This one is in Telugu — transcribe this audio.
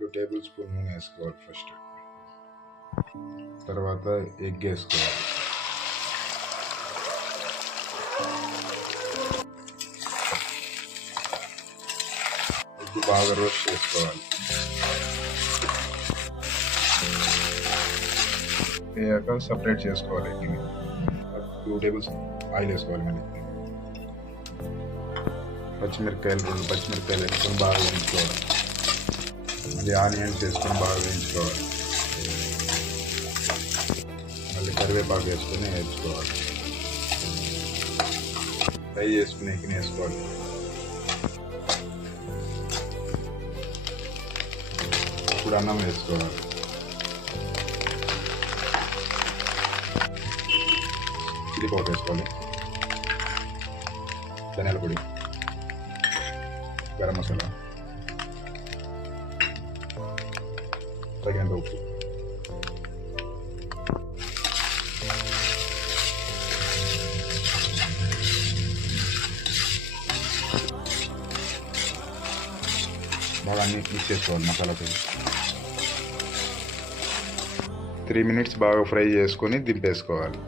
2 టేబుల్ స్పూన్ నూనె వేసుకోవాలి ఫస్ట్. తర్వాత ఎగ్ వేసుకోవాలి. ఎగ్ బాగా రోస్ట్ చేసుకోవాలి. వేయాక సపరేట్ చేసుకోవాలి. ఎగ్ని 2 టేబుల్ ఆయిల్ వేసుకోవాలి. మళ్ళీ పచ్చిమిరపకాయలు 2 పచ్చిమిరపకాయలు వేసుకొని బాగా వేయించుకోవాలి. మళ్ళీ ఆనియన్స్ వేసుకొని బాగా వేయించుకోవాలి. మళ్ళీ కరివేపాకు వేసుకొని వేయించుకోవాలి. ఫ్రై చేసుకుని ఎగ్ని వేసుకోవాలి. ఇప్పుడు అన్నం వేసుకోవాలి. చిల్లీ పౌడర్ వేసుకోవాలి. ధనియాల పొడి, గరం మసాలా, తగినంత ఉప్పు. బాగా అన్ని మిక్స్ చేసుకోవాలి మసాలాతో. 3 మినిట్స్ బాగా ఫ్రై చేసుకొని దింపేసుకోవాలి.